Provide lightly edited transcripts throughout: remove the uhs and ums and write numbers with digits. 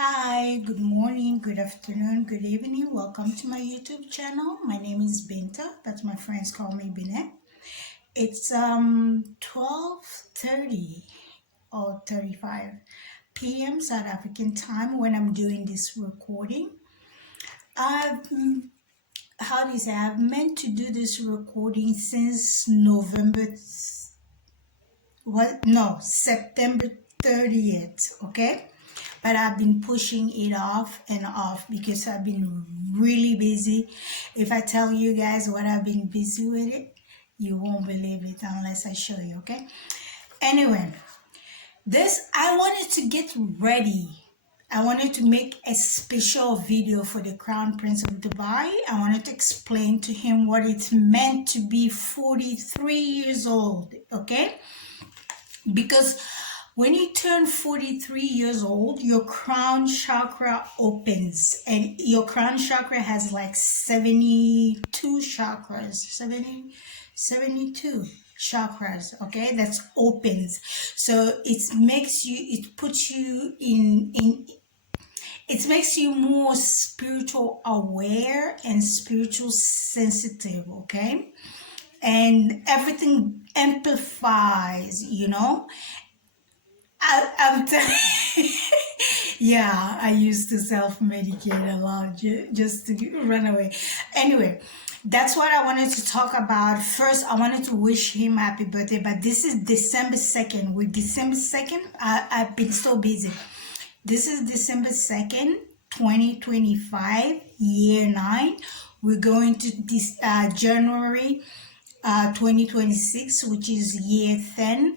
Hi, good morning, good afternoon, good evening. Welcome to my YouTube channel. My name is Binta, but my friends call me Binnete. It's 12:30 or 35 p.m. South African time when I'm doing this recording. I've how do you say I've meant to do this recording since September 30th, okay? But I've been pushing it off and off because I've been really busy. If I tell you guys what I've been busy with it, you won't believe it unless I show you, okay? Anyway, I wanted to get ready. I wanted to make a special video for the Crown Prince of Dubai. I wanted to explain to him what it meant to be 43 years old, okay? Because when you turn 43 years old, your crown chakra opens, and your crown chakra has like 72 chakras, 72 chakras, okay? That's opens. So it puts you it makes you more spiritual aware and spiritual sensitive, okay? And everything amplifies, I'm telling yeah, I used to self-medicate a lot just to run away. Anyway, that's what I wanted to talk about. First, I wanted to wish him happy birthday, but this is December 2nd. With December 2nd, I've been so busy. This is December 2nd, 2025, year 9. We're going to this January 2026, which is year 10.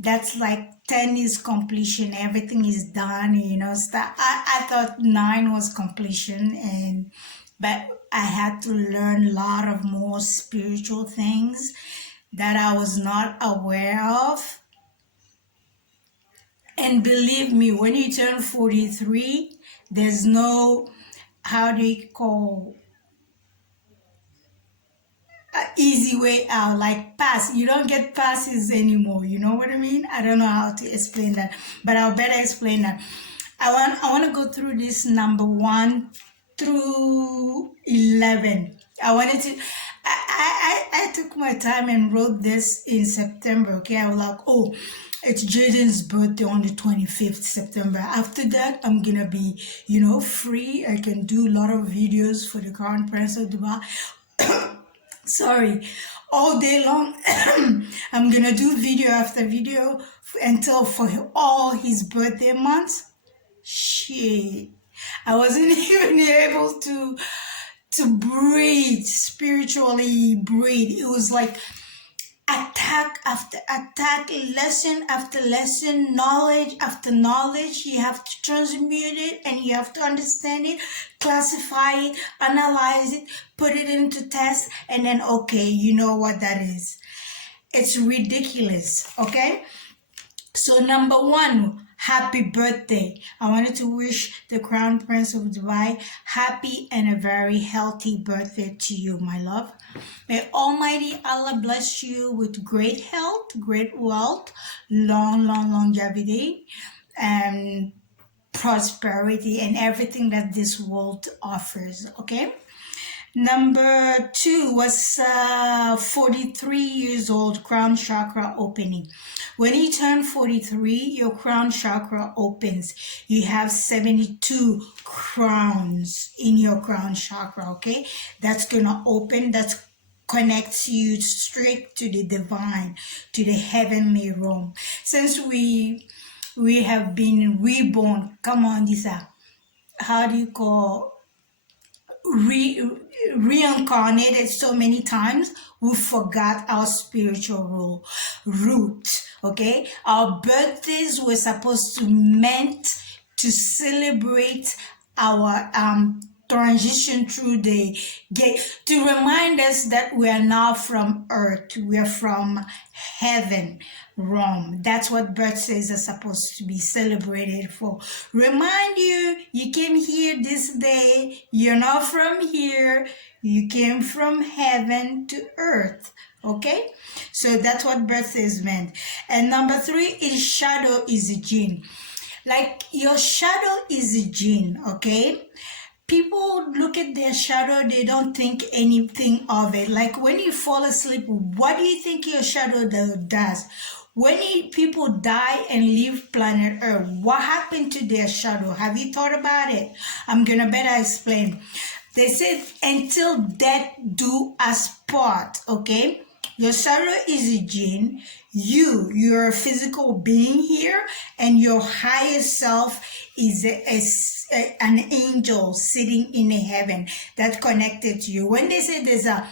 That's like 10 is completion, everything is done, I thought 9 was completion, but I had to learn a lot of more spiritual things that I was not aware of. And believe me, when you turn 43, there's no, how do you call, easy way out, like pass. You don't get passes anymore, you know what I mean? I don't know how to explain that, but I'll better explain that. I want to go through this number 1 through 11. I took my time and wrote this in September, okay? I was like, oh, it's Jaden's birthday on the 25th September. After that, I'm gonna be, free. I can do a lot of videos for the Crown Prince of Dubai. Sorry, all day long. I'm gonna do video after video until for all his birthday months. Shit, I wasn't even able to breathe, spiritually breathe. It was like attack after attack, lesson after lesson, knowledge after knowledge. You have to transmute it and you have to understand it, classify it, analyze it, put it into test, and then okay, you know what that is. It's ridiculous, okay? So number 1, happy birthday. I wanted to wish the Crown Prince of Dubai happy and a very healthy birthday to you, my love. May Almighty Allah bless you with great health, great wealth, long longevity, and prosperity, and everything that this world offers, okay? Number 2 was 43 years old, crown chakra opening. When you turn 43, your crown chakra opens. You have 72 crowns in your crown chakra, okay? That's gonna open, that connects you straight to the divine, to the heavenly realm. Since we have been reborn, come on, Lisa, how do you call, reincarnated so many times, we forgot our spiritual root, okay? Our birthdays were meant to celebrate our transition through the gate, to remind us that we are not from earth, we are from heaven realm. That's what birthdays are supposed to be celebrated for. Remind you came here this day, you're not from here, you came from heaven to earth, okay? So that's what birthdays meant. And number 3 is shadow is a jinn. Like your shadow is a jinn, okay? People look at their shadow, they don't think anything of it. Like when you fall asleep, what do you think your shadow does? When people die and leave planet Earth, what happened to their shadow? Have you thought about it? I'm gonna better explain. They said until death do us part, okay? Your shadow is a jinn. You're a physical being here, and your higher self is an angel sitting in heaven that connected to you. When they say there's a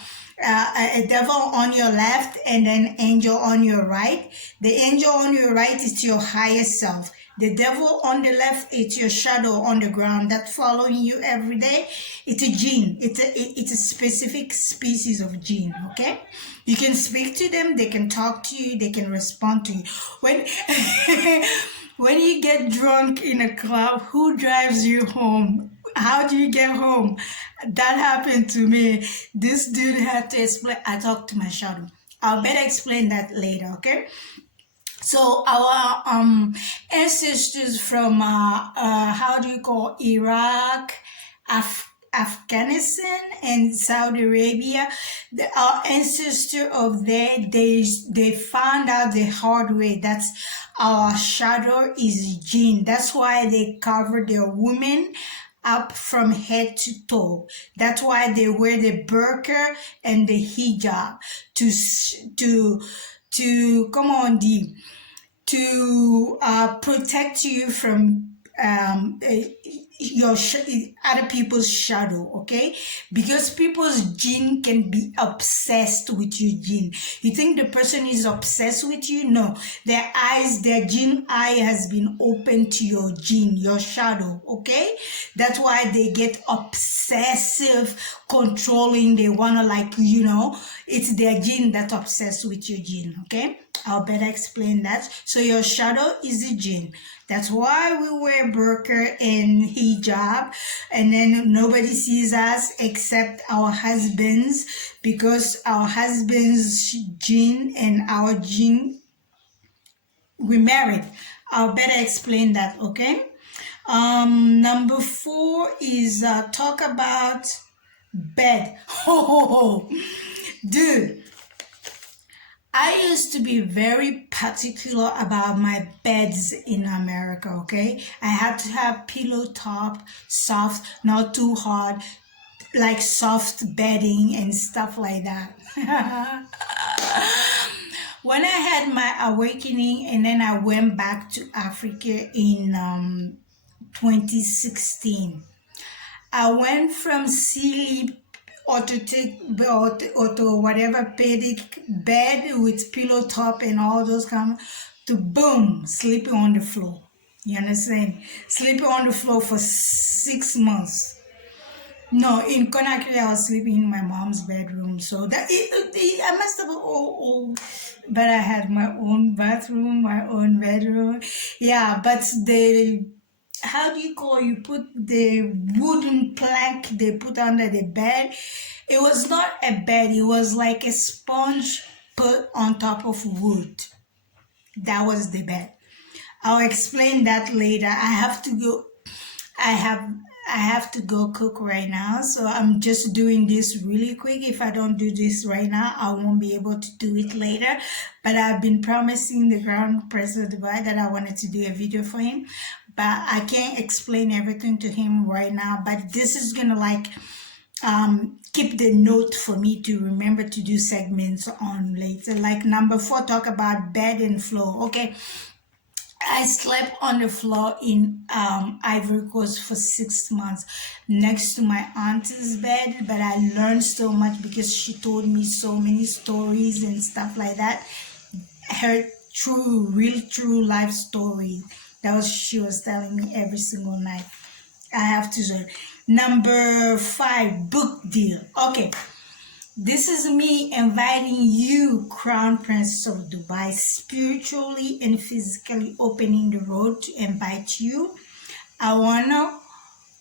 devil on your left and an angel on your right, the angel on your right is your higher self. The devil on the left, it's your shadow on the ground that's following you every day. It's a jinn. It's a specific species of jinn, okay? You can speak to them, they can talk to you, they can respond to you. When when you get drunk in a club, who drives you home? How do you get home? That happened to me. This dude had to explain. I talked to my shadow. I'll better explain that later, okay? So our ancestors from how do you call Iraq, Afghanistan and Saudi Arabia, our ancestor of there, they found out the hard way. That's our shadow is jinn. That's why they cover their women up from head to toe. That's why they wear the burqa and the hijab to come on the to protect you from your other people's shadow, okay? Because people's jinn can be obsessed with your jinn. You think the person is obsessed with you? No, their jinn eye has been open to your jinn, your shadow, okay? That's why they get obsessive, controlling. They want to it's their jinn that's obsessed with your jinn, okay? I'll better explain that. So your shadow is a jinn. That's why we wear burqa and hijab, and then nobody sees us except our husbands, because our husbands' jinn and our jinn, we married. I'll better explain that, okay? Number 4 is talk about bed. Oh, dude. I used to be very particular about my beds in America, okay? I had to have pillow top, soft, not too hard, like soft bedding and stuff like that. When I had my awakening and then I went back to Africa in 2016, I went from sleep auto whatever pedic bed with pillow top and all those kind to boom, sleeping on the floor. You understand? Sleeping on the floor for 6 months. No, in Conakry I was sleeping in my mom's bedroom, so that I must have but I had my own bathroom, my own bedroom. Yeah, but how do you call, you put the wooden plank they put under the bed. It was not a bed, it was like a sponge put on top of wood. That was the bed. I'll explain that later. I have to go cook right now, so I'm just doing this really quick. If I don't do this right now, I won't be able to do it later. But I've been promising the Grand Prince of Dubai that I wanted to do a video for him, but I can't explain everything to him right now. But this is gonna keep the note for me to remember to do segments on later. Like number 4, talk about bed and floor. Okay, I slept on the floor in Ivory Coast for 6 months next to my auntie's bed, but I learned so much because she told me so many stories and stuff like that. Her real true life story. She was telling me every single night. I have to learn. Number 5, book deal. Okay. This is me inviting you, Crown Prince of Dubai, spiritually and physically opening the road to invite you. I want to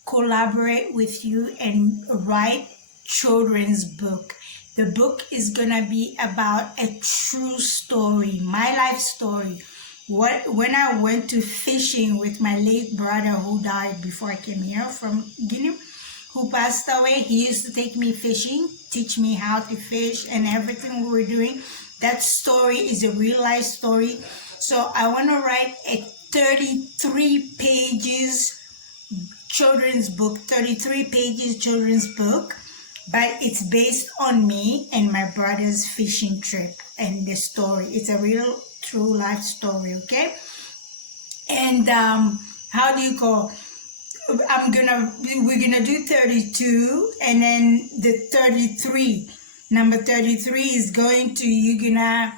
collaborate with you and write children's book. The book is going to be about a true story, my life story. when I went to fishing with my late brother who died before I came here from Guinea, who passed away. He used to take me fishing, teach me how to fish and everything we were doing. That story is a real life story. So I want to write a 33 pages children's book, 33 pages children's book, but it's based on me and my brother's fishing trip and the story. It's a real true life story, okay? And how do you call? We're gonna do 32, and then the 33, number 33 is going to, you're gonna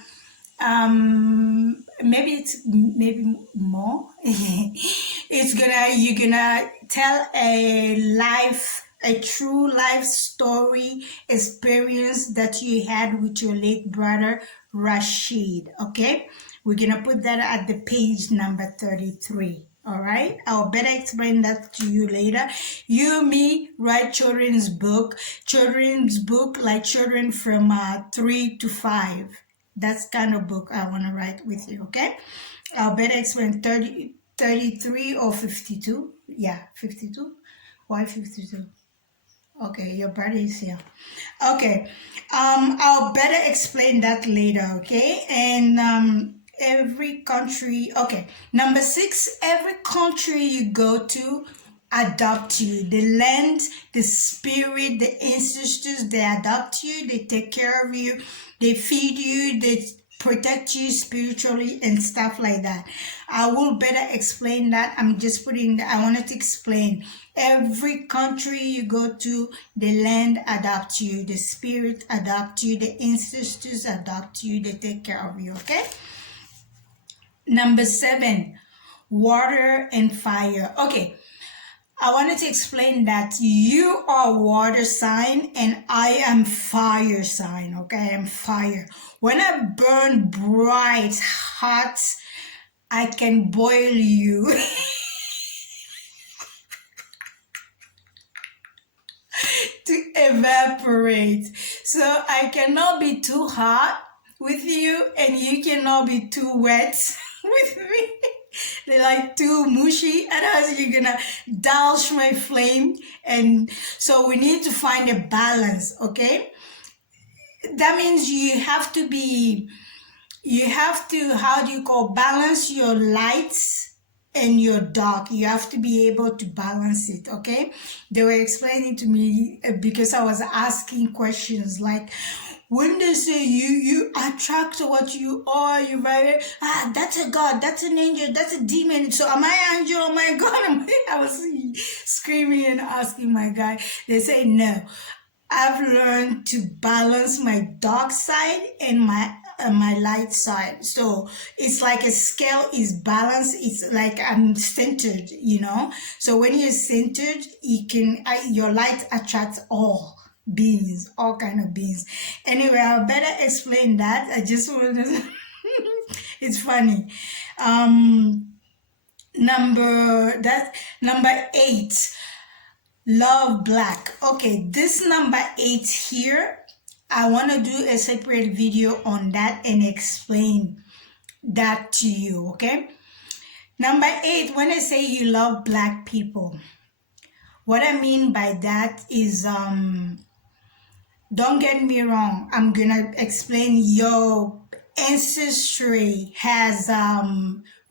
maybe more. You're gonna tell a true life story experience that you had with your late brother Rashid. Okay, we're gonna put that at the page number 33. All right, I'll better explain that to you later. You, me, write children's book like children from 3 to 5. That's kind of book I want to write with you, okay? I'll better explain 33 or 52. Yeah, 52. Why 52? Okay, your brother is here. Okay, I'll better explain that later, okay? And every country, okay. Number 6, every country you go to adopt you. The land, the spirit, the ancestors, they adopt you, they take care of you, they feed you, they protect you spiritually and stuff like that. I will better explain that. I'm just putting, I wanted to explain. Every country you go to, the land adopts you, the spirit adopts you, the ancestors adopt you, they take care of you, okay? Number 7, water and fire. Okay, I wanted to explain that you are water sign and I am fire sign, okay? I am fire. When I burn bright, hot, I can boil you. To evaporate. So I cannot be too hot with you and you cannot be too wet with me. They're like too mushy, otherwise you're gonna douse my flame. And so we need to find a balance, okay? That means you have to, how do you call, balance your lights and your dark. You have to be able to balance it, okay? They were explaining to me because I was asking questions like, when they say you attract what you are, you very, that's a God, that's an angel, that's a demon. So am I angel? Oh my God, I was screaming and asking my guy. They say no. I've learned to balance my dark side and my light side. So it's like a scale is balanced. It's like I'm centered, you know. So when you're centered, your light attracts all beings, all kind of beings. Anyway, I'll better explain that. I just wanted to it's funny. Number 8, love black. Okay, this number 8 here, I want to do a separate video on that and explain that to you, okay? Number 8, when I say you love black people, what I mean by that is, don't get me wrong, I'm gonna explain your ancestry has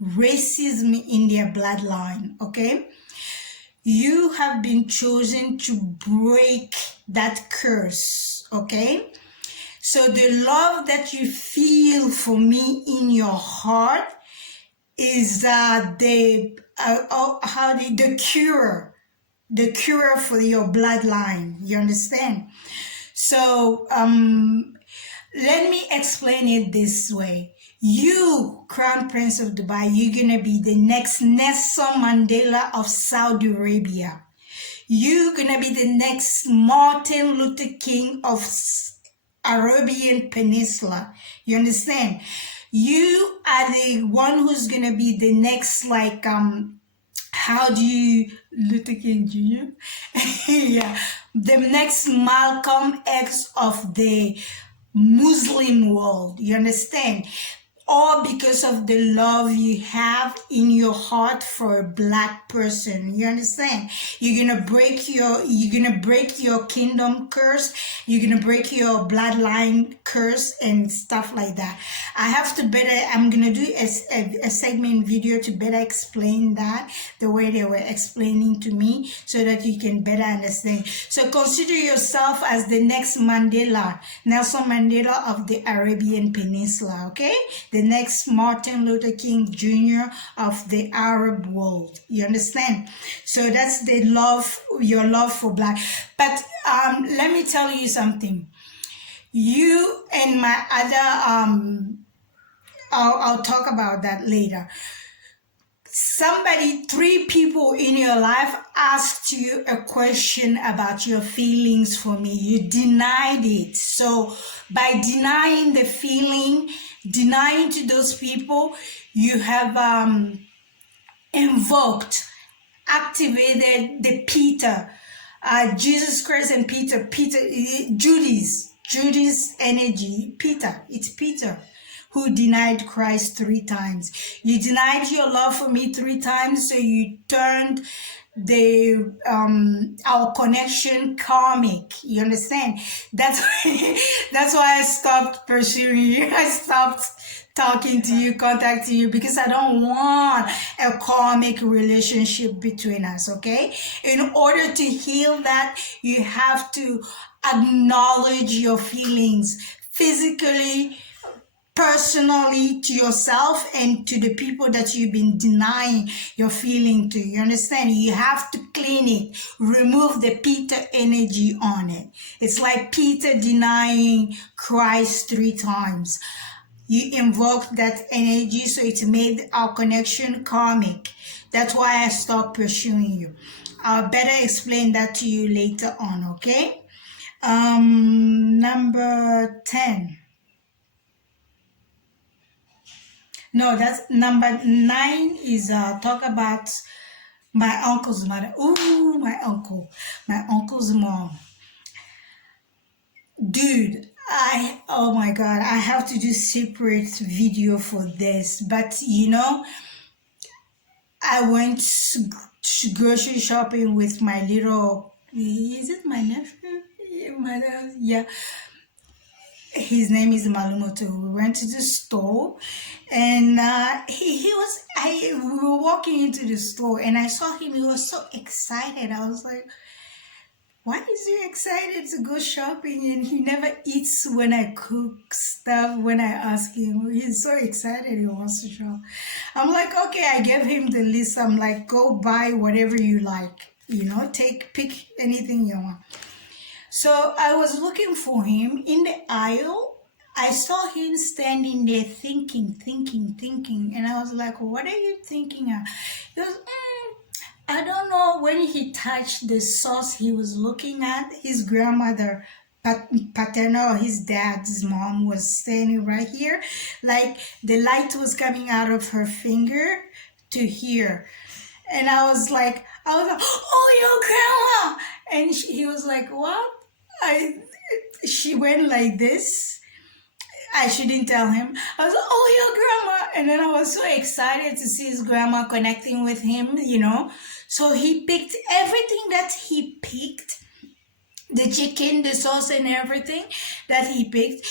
racism in their bloodline, okay? You have been chosen to break that curse, okay? So the love that you feel for me in your heart is the cure for your bloodline. You understand? So let me explain it this way. You, Crown Prince of Dubai, you're going to be the next Nelson Mandela of Saudi Arabia. You're going to be the next Martin Luther King of Arabian Peninsula. You understand? You are the one who's going to be the next, like, Luther King Jr.? Yeah. The next Malcolm X of the Muslim world. You understand? all because of the love you have in your heart for a black person. You understand? You're gonna break your kingdom curse. You're gonna break your bloodline curse and stuff like that. I'm gonna do a segment video to better explain that the way they were explaining to me, so that you can better understand. So consider yourself as the next Nelson Mandela of the Arabian Peninsula, okay? The next Martin Luther King Jr. of the Arab world. You understand? So that's your love for black. But let me tell you something. You and my other, I'll talk about that later. Three people in your life asked you a question about your feelings for me. You denied it. So by denying the feeling, denying to those people, you have activated the Peter, Jesus Christ and Peter, Judas energy. It's Peter who denied Christ 3 times. You denied your love for me 3 times, so you turned our connection karmic. You understand? That's why I stopped pursuing you. I stopped talking to you, contacting you, because I don't want a karmic relationship between us, okay? In order to heal that, you have to acknowledge your feelings physically, personally, to yourself and to the people that you've been denying your feeling to. You understand? You have to clean it, remove the Peter energy on it. It's like Peter denying Christ 3 times. You invoked that energy, so it made our connection karmic. That's why I stopped pursuing you. I'll better explain that to you later on, okay? Number 10. No, that's number 9 is talk about my uncle's mother. Ooh, my uncle's mom. Dude, oh my God, I have to do separate video for this. But you know, I went grocery shopping with my little, is it my nephew? Yeah. His name is Malumoto. We went to the store, and we were walking into the store, and I saw him. He was so excited. I was like, why is he excited to go shopping? And he never eats when I cook stuff. When I ask him, he's so excited he wants to shop. I'm like, okay, I gave him the list. I'm like, go buy whatever you like. You know, pick anything you want. So I was looking for him in the aisle. I saw him standing there thinking. And I was like, what are you thinking of? He goes, I don't know. When he touched the sauce he was looking at, his grandmother, paternal, his dad's mom, was standing right here. Like the light was coming out of her finger to here. And I was like, oh, your grandma. And he was like, what? She went like this. I shouldn't tell him. I was like, oh, your grandma. And then I was so excited to see his grandma connecting with him, you know. So he picked everything that he picked, the chicken, the sauce, and everything that he picked.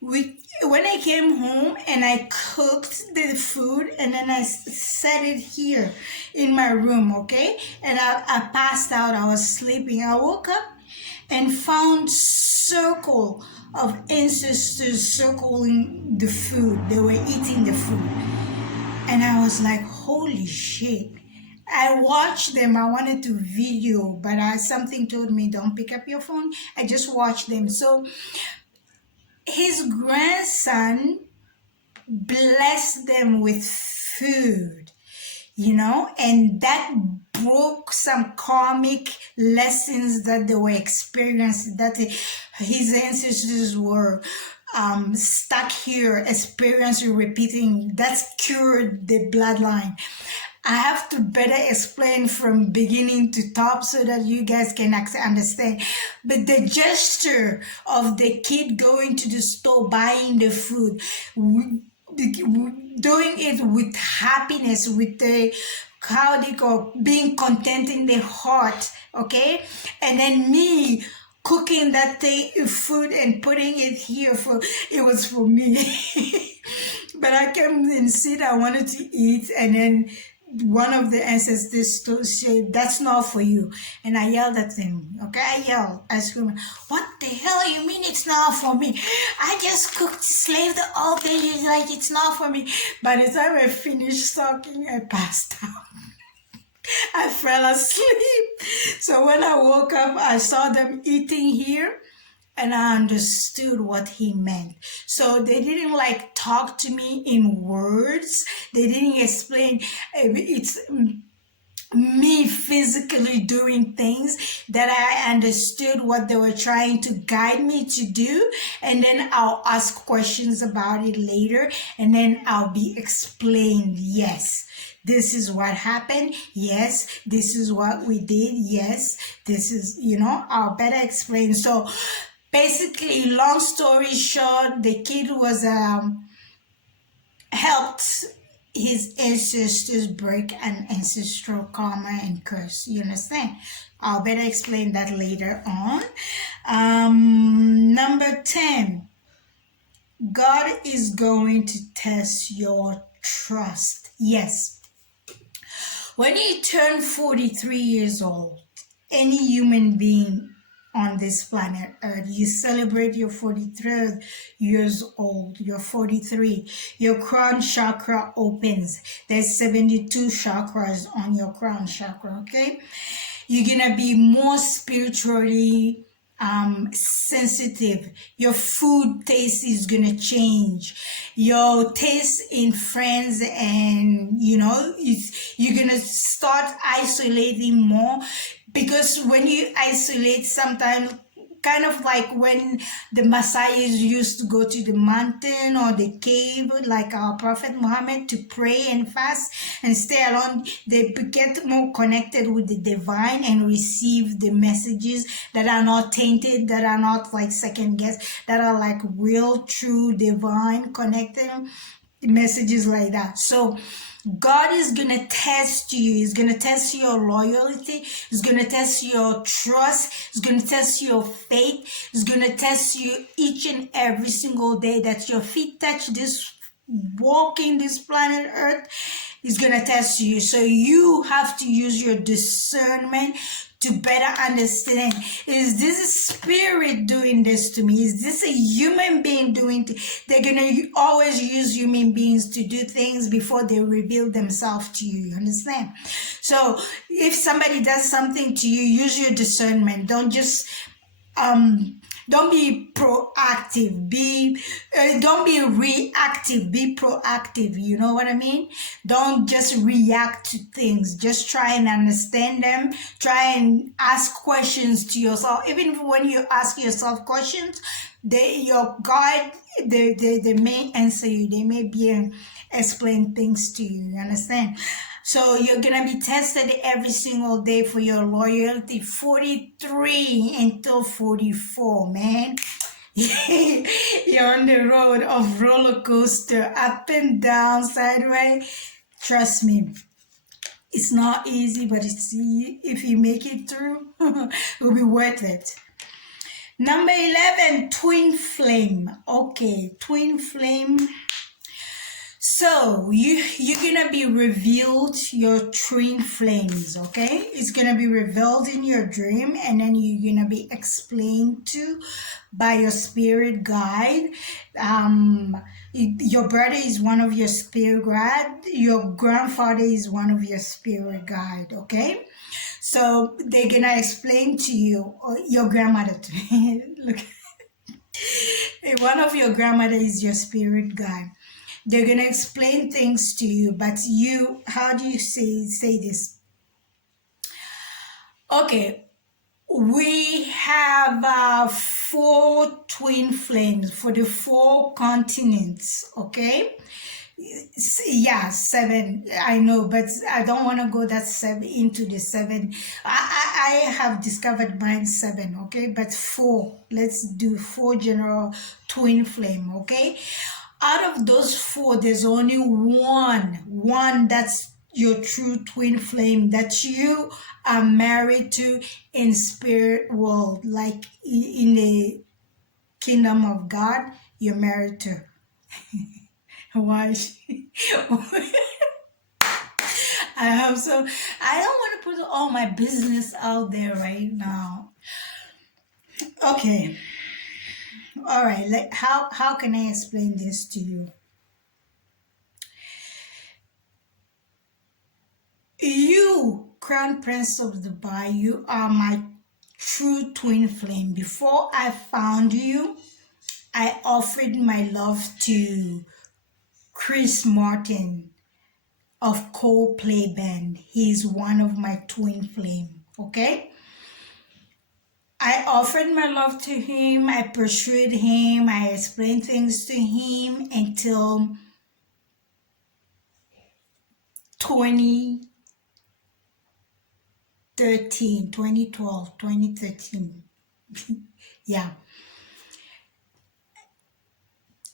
When I came home and I cooked the food, and then I set it here in my room, okay? And I passed out. I was sleeping. I woke up and found circle of ancestors circling the food. They were eating the food. And I was like, holy shit. I watched them. I wanted to video, but something told me, don't pick up your phone. I just watched them. So his grandson blessed them with food, you know, and that broke some karmic lessons that they were experiencing, that his ancestors were stuck here, experiencing, repeating. That's cured the bloodline. I have to better explain from beginning to top so that you guys can understand. But the gesture of the kid going to the store, buying the food, doing it with happiness, with the how they go, being content in the heart, okay? And then me cooking that thing, food, and putting it here it was for me. But I came and said I wanted to eat, and then one of the ancestors said, "That's not for you." And I yelled at him, okay? I screamed, "What the hell you mean it's not for me? I just cooked, slaved all day, you're like, it's not for me." By the time I finished talking, I passed out. I fell asleep. So when I woke up, I saw them eating here, and I understood what he meant. So they didn't like talk to me in words. They didn't explain. It's me physically doing things that I understood what they were trying to guide me to do, and then I'll ask questions about it later, and then I'll be explained. Yes, this is what happened. Yes, this is what we did. Yes, this is, I'll better explain. So basically, long story short, the kid was helped his ancestors break an ancestral karma and curse. You understand? I'll better explain that later on. Number 10, God is going to test your trust. Yes. When you turn 43 years old, any human being on this planet Earth, you celebrate your 43rd years old, you're 43, your crown chakra opens. There's 72 chakras on your crown chakra, okay? You're gonna be more spiritually sensitive. Your food taste is gonna change. Your taste in friends, and you're gonna start isolating more, because when you isolate, sometimes kind of like when the Messiahs used to go to the mountain or the cave, like our Prophet Mohammed, to pray and fast and stay alone, they get more connected with the divine and receive the messages that are not tainted, that are not like second guess, that are like real, true, divine, connected messages like that. So God is going to test you. He's going to test your loyalty. He's going to test your trust. He's going to test your faith. He's going to test you each and every single day that your feet touch this, walking this planet Earth. He's going to test you. So you have to use your discernment to better understand, is this a spirit doing this to me? Is this a human being doing it? They're going to always use human beings to do things before they reveal themselves to you. You understand? So if somebody does something to you, use your discernment. Don't just don't be proactive. Don't be reactive. Be proactive. You know what I mean? Don't just react to things. Just try and understand them. Try and ask questions to yourself. Even when you ask yourself questions, your God, they may answer you. They may be explain things to you. You understand? So you're going to be tested every single day for your loyalty. 43 until 44, man. You're on the road of roller coaster, up and down, sideways. Trust me, it's not easy, but if you make it through, it will be worth it. Number 11, twin flame. Okay, twin flame. So you're gonna be revealed your twin flames, okay? It's gonna be revealed in your dream, and then you're gonna be explained to by your spirit guide. Your brother is one of your spirit guide. Your grandfather is one of your spirit guide, okay? So they're gonna explain to you, or your grandmother. Look, one of your grandmother is your spirit guide. They're going to explain things to you, but how do you say this? Okay, we have 4 twin flames for the 4 continents, okay? Yeah, 7, I know, but I don't want to go that 7 into the 7. I have discovered mine 7, okay? But 4, let's do 4 general twin flame, okay? Out of those four, there's only one that's your true twin flame that you are married to in spirit world, like in the kingdom of God, you're married to. Why? I hope so. I don't want to put all my business out there right now. Okay. All right. Like, how can I explain this to you? You, Crown Prince of Dubai, you are my true twin flame. Before I found you, I offered my love to Chris Martin of Coldplay band. He's one of my twin flame. Okay? I offered my love to him. I pursued him. I explained things to him until 2013, 2012, 2013. Yeah.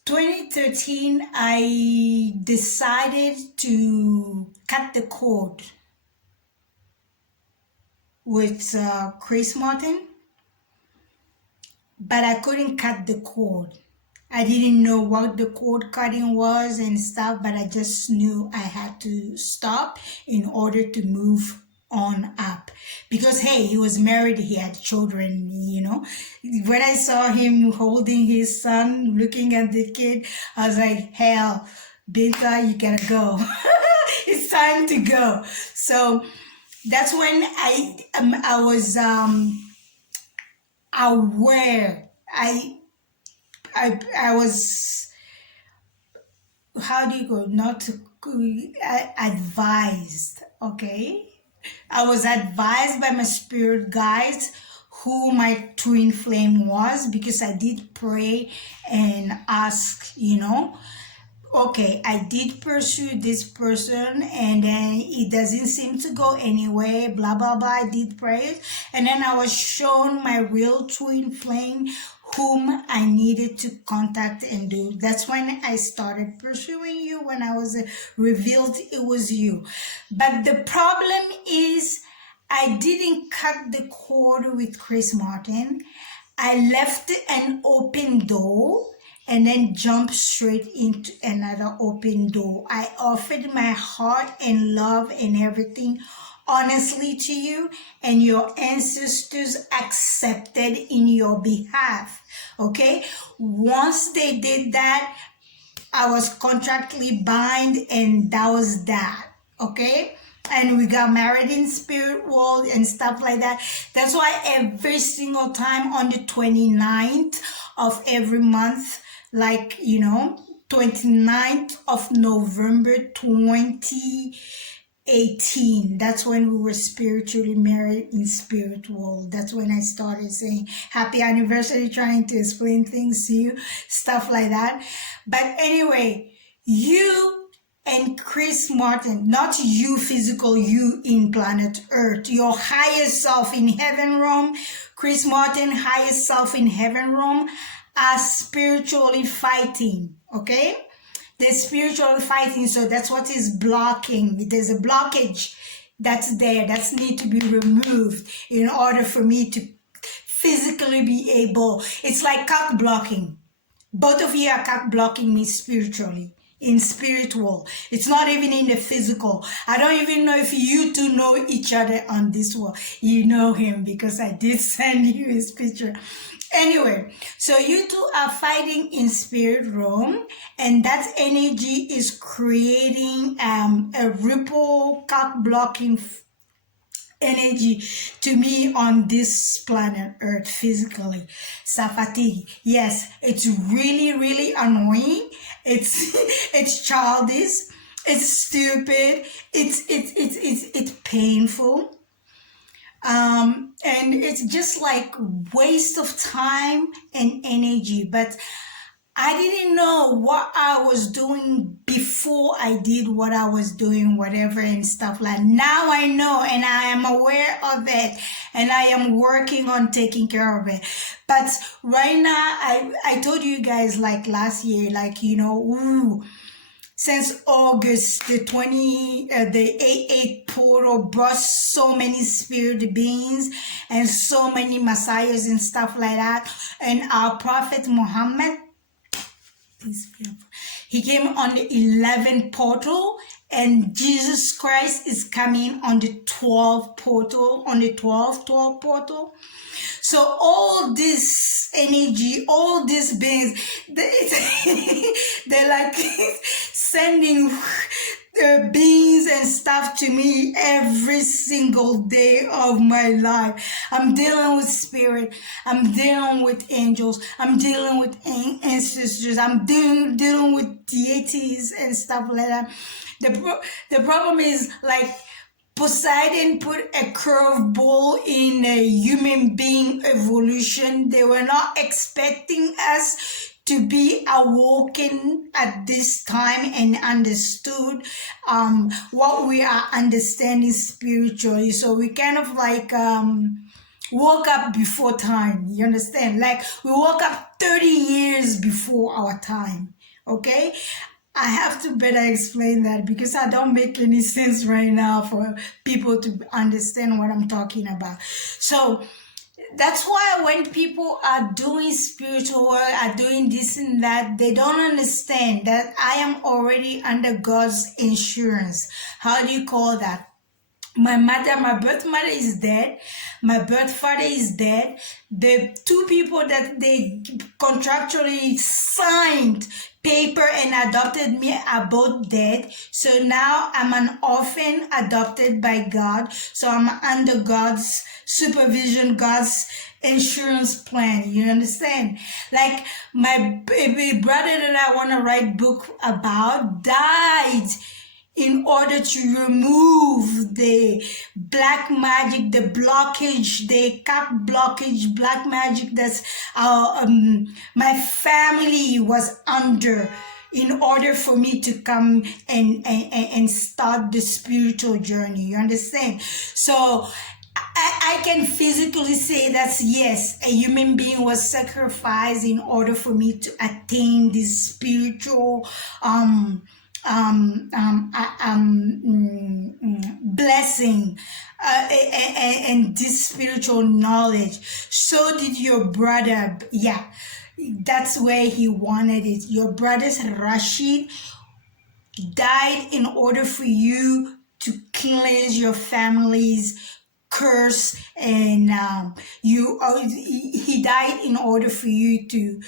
2013, I decided to cut the cord with Chris Martin, but I couldn't cut the cord. I didn't know what the cord cutting was and stuff, but I just knew I had to stop in order to move on up. Because, hey, he was married, he had children, you know. When I saw him holding his son, looking at the kid, I was like, hell, Binta, you gotta go. It's time to go. So that's when I was aware. I was, how do you go, not advised, okay? I was advised by my spirit guides who my twin flame was, because I did pray and ask, you know, okay, I did pursue this person and then it doesn't seem to go anywhere, blah, blah, blah. I did pray. And then I was shown my real twin flame whom I needed to contact and do. That's when I started pursuing you, when I was revealed it was you. But the problem is I didn't cut the cord with Chris Martin. I left an open door and then jumped straight into another open door. I offered my heart and love and everything honestly to you, and your ancestors accepted in your behalf. Okay? Once they did that, I was contractually bound, and that was that. Okay? And we got married in spirit world and stuff like that. That's why every single time on the 29th of every month, like, you know, 29th of November 2018, that's when we were spiritually married in spirit world. That's when I started saying happy anniversary, trying to explain things to you, stuff like that. But anyway, you and Chris Martin, not you physical, you in planet Earth, your highest self in heaven realm, Chris Martin, highest self in heaven realm, are spiritually fighting, okay? They're spiritually fighting, so that's what is blocking. There's a blockage that's there, that's need to be removed in order for me to physically be able. It's like cock blocking. Both of you are cock blocking me spiritually, in spiritual. It's not even in the physical. I don't even know if you two know each other on this world. You know him because I did send you his picture. Anyway, so you two are fighting in spirit realm, and that energy is creating a ripple cock blocking energy to me on this planet Earth physically. Safati, yes, it's really, really annoying. It's childish. It's stupid. It's painful. And it's just like waste of time and energy. But I didn't know what I was doing before I did what I was doing, whatever and stuff like. Now I know and I am aware of it and I am working on taking care of it. But right now, I told you guys like last year, like, since August the 88th portal brought so many spirit beings and so many messiahs and stuff like that. And our prophet Mohammed, he came on the 11th portal, and Jesus Christ is coming on the 12th portal, on the 12th portal. So all this energy, all these beings, they're like sending beings and stuff to me every single day of my life. I'm dealing with spirit. I'm dealing with angels. I'm dealing with ancestors. I'm dealing with deities and stuff like that. The problem is, like, Poseidon put a curveball in a human being evolution. They were not expecting us to be awoken at this time and understood what we are understanding spiritually. So we kind of like woke up before time. You understand? Like, we woke up 30 years before our time. Okay? I have to better explain that because I don't make any sense right now for people to understand what I'm talking about. So that's why when people are doing spiritual work, are doing this and that, they don't understand that I am already under God's insurance. How do you call that? My birth mother is dead. My birth father is dead. The two people that they contractually signed paper and adopted me are both dead. So now I'm an orphan adopted by God. So I'm under God's supervision, God's insurance plan. You understand? Like, my baby brother that I want to write book about died in order to remove the black magic, the blockage, the cap blockage, black magic that's my family was under, in order for me to come and start the spiritual journey. You understand? So I can physically say that yes, a human being was sacrificed in order for me to attain this spiritual blessing and this spiritual knowledge. So did your brother. Yeah, that's where he wanted it. Your brother's Rashid died in order for you to cleanse your family's curse, and he died in order for you to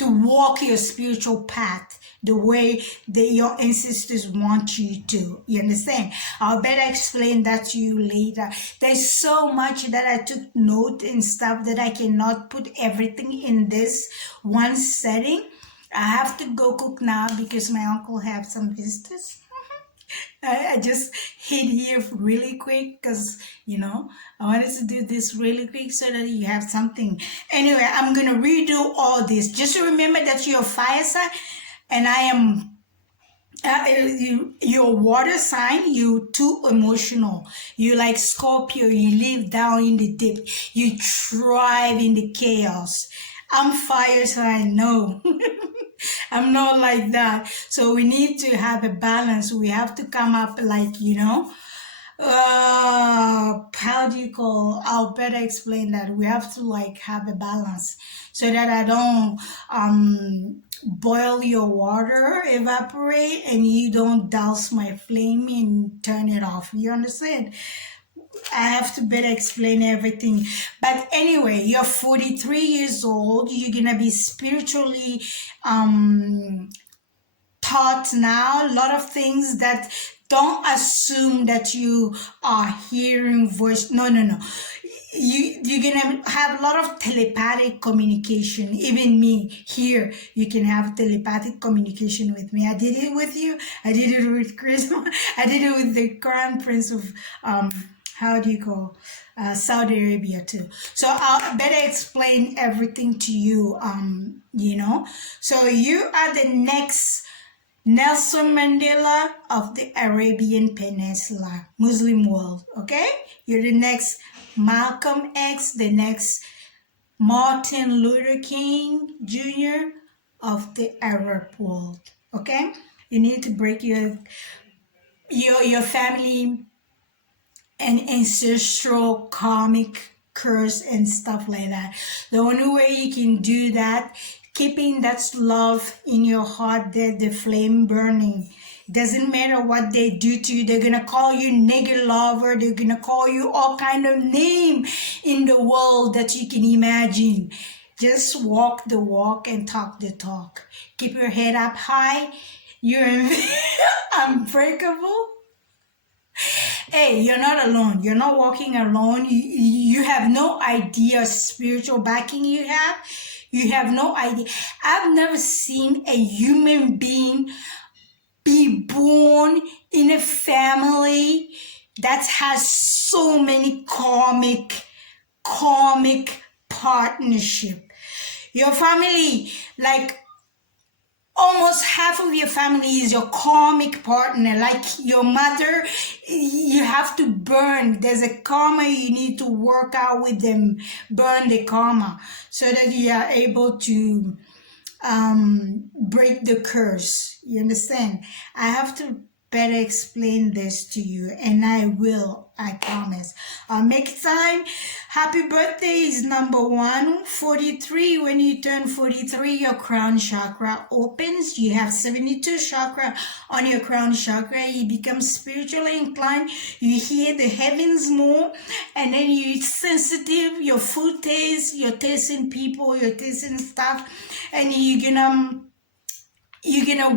walk your spiritual path the way that your ancestors want you to. You understand? I'll better explain that to you later. There's so much that I took note and stuff that I cannot put everything in this one setting. I have to go cook now because my uncle have some visitors. I just hit here really quick because, I wanted to do this really quick so that you have something. Anyway, I'm going to redo all this. Just remember that you're a fire sign and I am your water sign. You too emotional. You like Scorpio. You live down in the deep. You thrive in the chaos. I'm fire sign. No. I'm not like that. So we need to have a balance. We have to come up like, how do you call, I'll better explain that. We have to like have a balance so that I don't boil your water, evaporate, and you don't douse my flame and turn it off. You understand? I have to better explain everything. But anyway, you're 43 years old. You're gonna be spiritually taught now. A lot of things that don't assume that you are hearing voice. No. You're gonna have a lot of telepathic communication. Even me here, you can have telepathic communication with me. I did it with you. I did it with Chris. I did it with the Crown Prince of how do you call, Saudi Arabia too. So I'll better explain everything to you. So you are the next Nelson Mandela of the Arabian Peninsula, Muslim world. Okay, you're the next Malcolm X, the next Martin Luther King Jr. of the Arab world. Okay, you need to break your family and ancestral karmic curse and stuff like that. The only way you can do that, keeping that love in your heart, the flame burning. Doesn't matter what they do to you. They're gonna call you nigger lover. They're gonna call you all kind of name in the world that you can imagine. Just walk the walk and talk the talk. Keep your head up high. You're unbreakable. Hey, you're not alone. You're not walking alone. You have no idea spiritual backing you have. You have no idea. I've never seen a human being be born in a family that has so many karmic partnership. Your family, like almost half of your family is your karmic partner. Like your mother, you have to burn. There's a karma you need to work out with them. Burn the karma so that you are able to break the curse. You understand? I have to better explain this to you, and I will, I promise. I'll make time. Happy birthday is number 1. 43. When you turn 43, your crown chakra opens. You have 72 chakra on your crown chakra. You become spiritually inclined. You hear the heavens more, and then you're sensitive. Your food taste, you're tasting people, you're tasting stuff, and you're gonna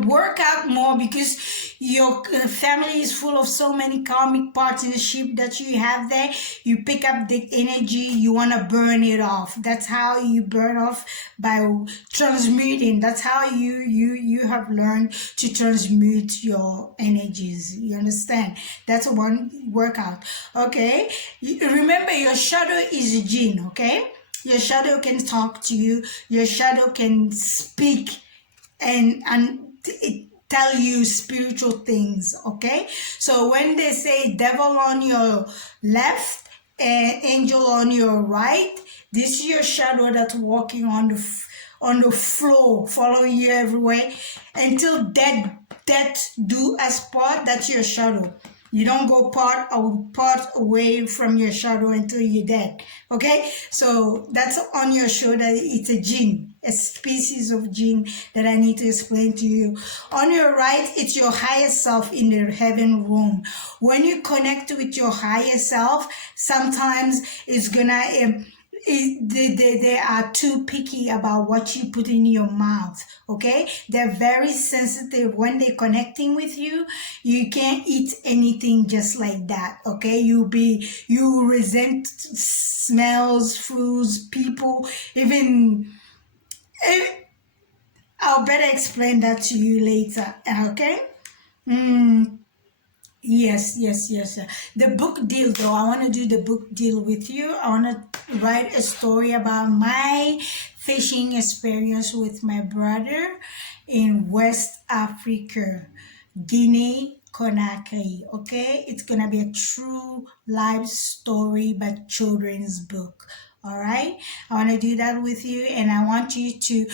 work out more because your family is full of so many karmic partnership that you have there. You pick up the energy, you want to burn it off. That's how you burn off, by transmuting. That's how you have learned to transmute your energies. You understand? That's one workout. Okay, remember, your shadow is a jinn. Okay, your shadow can talk to you. Your shadow can speak and it tell you spiritual things. Okay, so when they say devil on your left and angel on your right, this is your shadow that's walking on the floor, following you everywhere until death do us part. That's your shadow. You don't go part away from your shadow until you're dead. Okay, so that's on your shoulder. It's a jinn, a species of jinn that I need to explain to you. On your right, it's your higher self in the heaven room. When you connect with your higher self, sometimes it's gonna they are too picky about what you put in your mouth. Okay, they're very sensitive. When they're connecting with you, you can't eat anything just like that. Okay, you resent smells, foods, people, even I'll better explain that to you later. Okay. Yes. The book deal, though, I want to do the book deal with you. I want to write a story about my fishing experience with my brother in West Africa, Guinea, Conakry. Okay, it's gonna be a true life story, but children's book. All right, I want to do that with you, and I want you to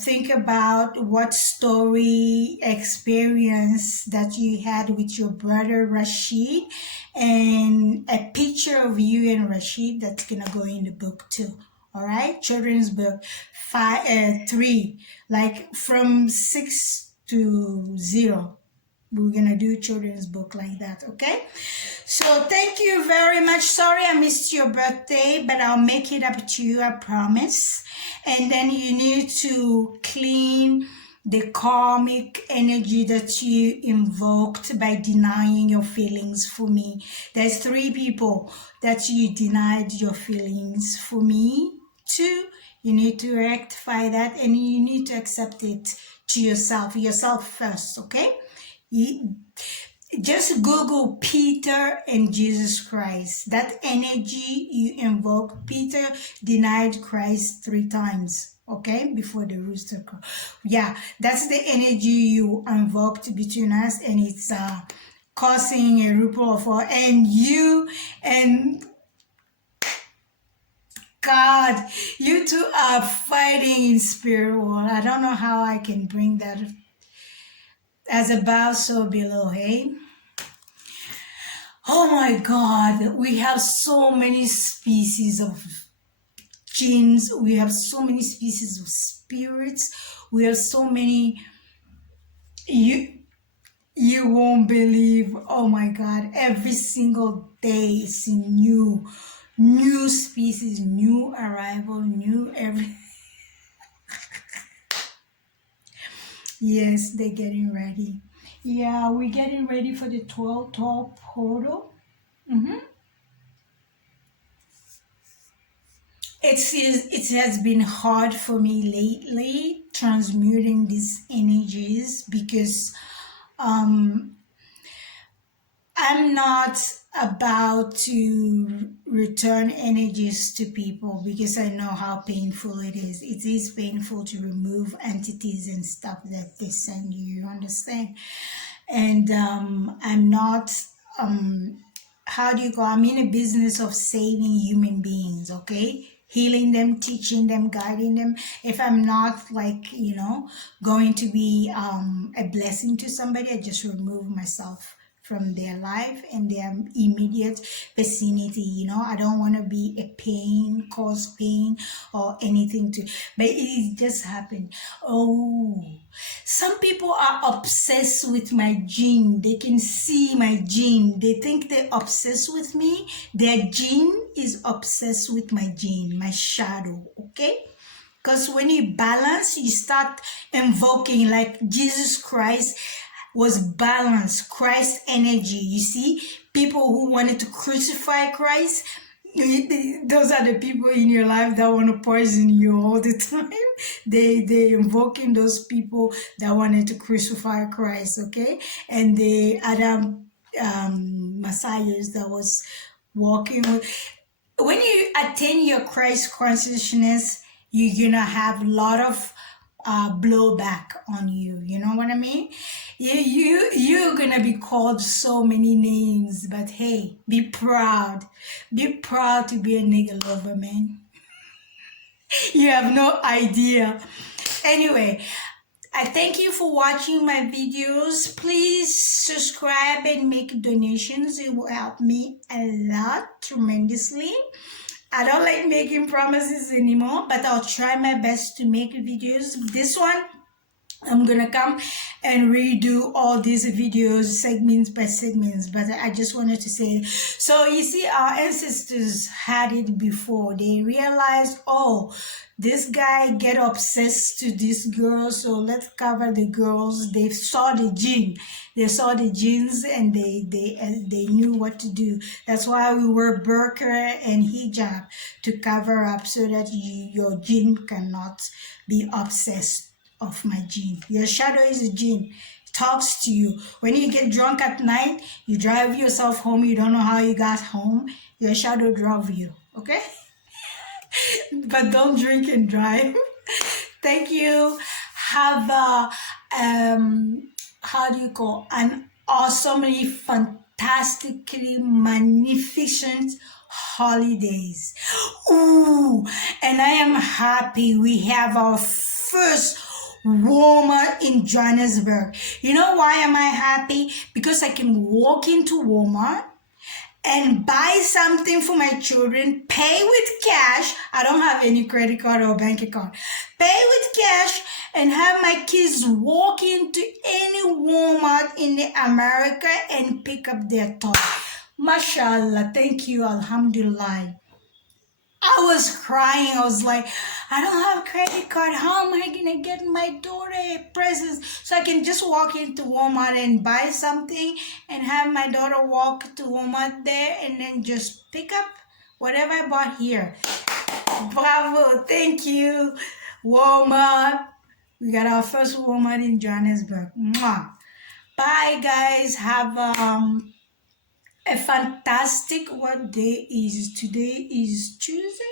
think about what story experience that you had with your brother Rashid, and a picture of you and Rashid that's gonna go in the book too. All right, children's book 3, like from 6 to 0. We're gonna do children's book like that. Okay, so thank you very much. Sorry I missed your birthday, but I'll make it up to you, I promise. And then you need to clean the karmic energy that you invoked by denying your feelings for me. There's 3 people that you denied your feelings for me too. You need to rectify that, and you need to accept it to yourself first. Okay, just Google Peter and Jesus Christ. That energy you invoke, Peter denied Christ 3 times, okay, before the rooster crow. Yeah, that's the energy you invoked between us, and it's causing a ripple of all. And you and God, you two are fighting in spirit world. I don't know how I can bring that as above, so below, hey? Oh my God, we have so many species of jinns, we have so many species of spirits, we have so many, you won't believe. Oh my God, every single day it's a new species, new arrival, new every. Yes, they're getting ready. Yeah, we're getting ready for the 12 top portal. It has been hard for me lately transmuting these energies because I'm not about to return energies to people because I know how painful it is. It is painful to remove entities and stuff that they send you, you understand? And I'm not, how do you go? I'm in a business of saving human beings, okay? Healing them, teaching them, guiding them. If I'm not like, going to be a blessing to somebody, I just remove myself from their life and their immediate vicinity. I don't want to be a pain, cause pain or anything to, but it just happened. Oh, some people are obsessed with my gene. They can see my gene. They think they're obsessed with me. Their gene is obsessed with my gene, my shadow, okay? Because when you balance, you start invoking like Jesus Christ was balanced, Christ energy. You see, people who wanted to crucify Christ, those are the people in your life that want to poison you all the time. They invoking those people that wanted to crucify Christ, okay? And the other messiahs that was walking with. When you attain your Christ consciousness, you're gonna have a lot of blowback on you. You know what I mean? You're gonna be called so many names, but hey, be proud. Be proud to be a nigga lover, man. You have no idea. Anyway, I thank you for watching my videos. Please subscribe and make donations. It will help me a lot, tremendously. I don't like making promises anymore, but I'll try my best to make videos. This one, I'm gonna come and redo all these videos segments by segments, but I just wanted to say, so you see, our ancestors had it before. They realized, oh, this guy get obsessed to this girl, so let's cover the girls. They saw the gene. They saw the genes, and they knew what to do. That's why we wear burqa and hijab, to cover up so that your gene cannot be obsessed of my gene. Your shadow is a gene. It talks to you. When you get drunk at night, you drive yourself home, you don't know how you got home, your shadow drove you, okay? But don't drink and drive. Thank you. Have a, how do you call, an awesomely, fantastically magnificent holidays. Ooh, and I am happy we have our first Walmart in Johannesburg. You know why am I happy? Because I can walk into Walmart and buy something for my children, pay with cash. I don't have any credit card or bank account. Pay with cash and have my kids walk into any Walmart in America and pick up their toy. Mashallah, thank you, alhamdulillah. I was crying. I was like, I don't have a credit card. How am I going to get my daughter a present? So I can just walk into Walmart and buy something and have my daughter walk to Walmart there and then just pick up whatever I bought here. Bravo. Thank you, Walmart. We got our first Walmart in Johannesburg. Mwah. Bye, guys. Have a fantastic. What day is today? Is Tuesday?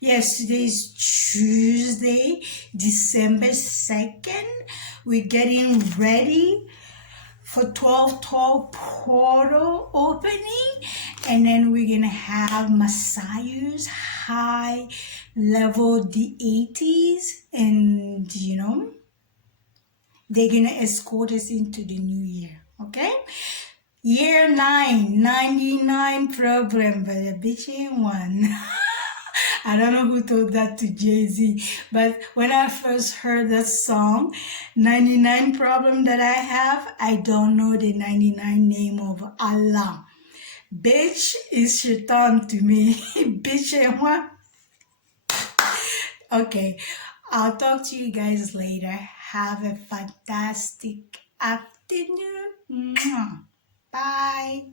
Yes, today is Tuesday, December 2nd. We're getting ready for 12 portal opening, and then we're gonna have Messiah's high level the 80s, and they're gonna escort us into the new year. Okay, year 9, 99 problem, but a bitch ain't one. I don't know who told that to Jay-Z, but when I first heard that song, 99 problem that I have, I don't know the 99 name of Allah. Bitch is shaitan to me. Bitch and what? Okay, I'll talk to you guys later. Have a fantastic afternoon. Mwah. Bye.